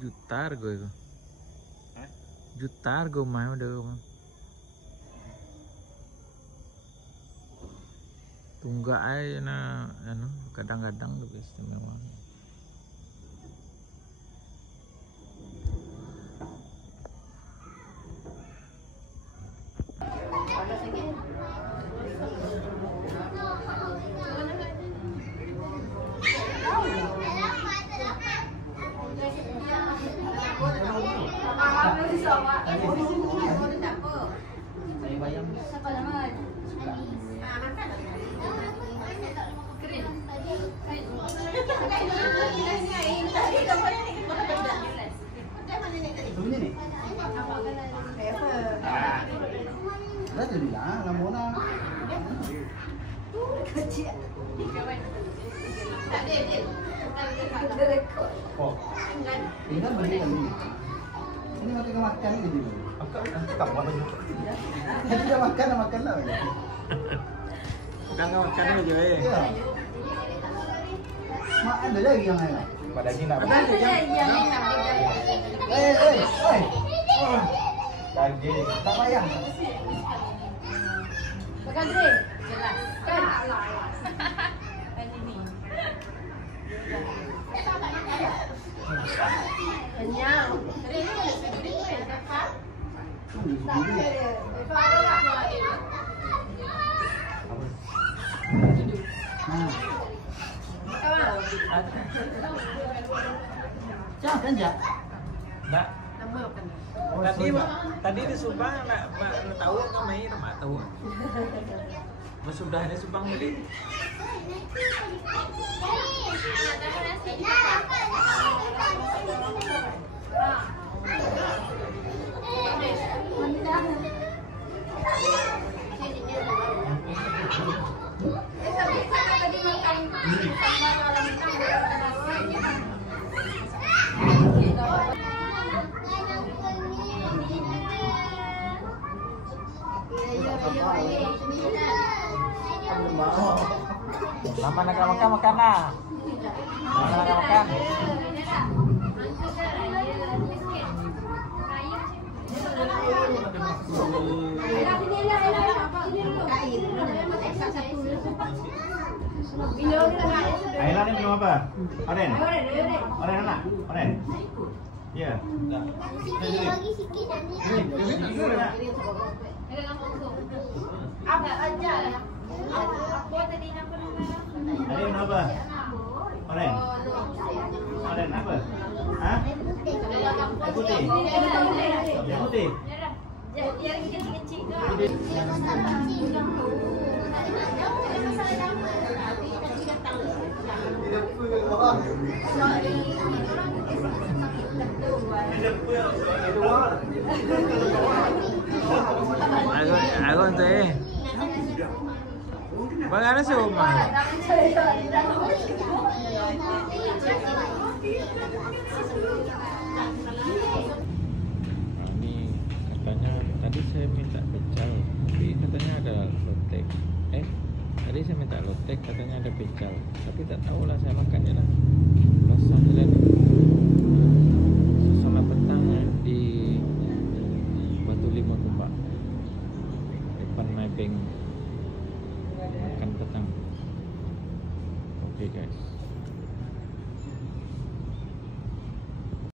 juta harga itu. Hah? Juta harga mah udah. Tunggak aja nah, kadang-kadang lebih istimewa. Tinggal beli lagi. Ini makan makan ini dulu. Tak apa juga. Jadi dia makan lah. Makan aja ya. Iya. Mak ada lagi yang lain. Pada sini nak. Lagi. Tak payah. Makan deh. Jelas. Kenyang. Jangan ya. Nak. Tadi di Subang nak tahu nggak main nak tahu. Sudah ada Subang ini. Nama nak makan lah. Nama nak makan. Ayla ni minum apa? Oren. Oren anak. Oren. Ya. Lagi sikit nanti. Apa aja lah. Aku tadi nampak Ada minum apa? Oren. Oren apa? Hah? Air putih. Air putih. dia lagi kecil-kecil tu. Aku teh. Bagaimana sih Umar? Ini katanya tadi saya minta becal, tapi katanya ada lotek. Tadi saya minta lotek, katanya ada becal, tapi tak tahu lah saya makannya lah. Rasanya dan suasana petang di Batu Lima Kumbak, depan Maybank. Makan petang. Oke guys.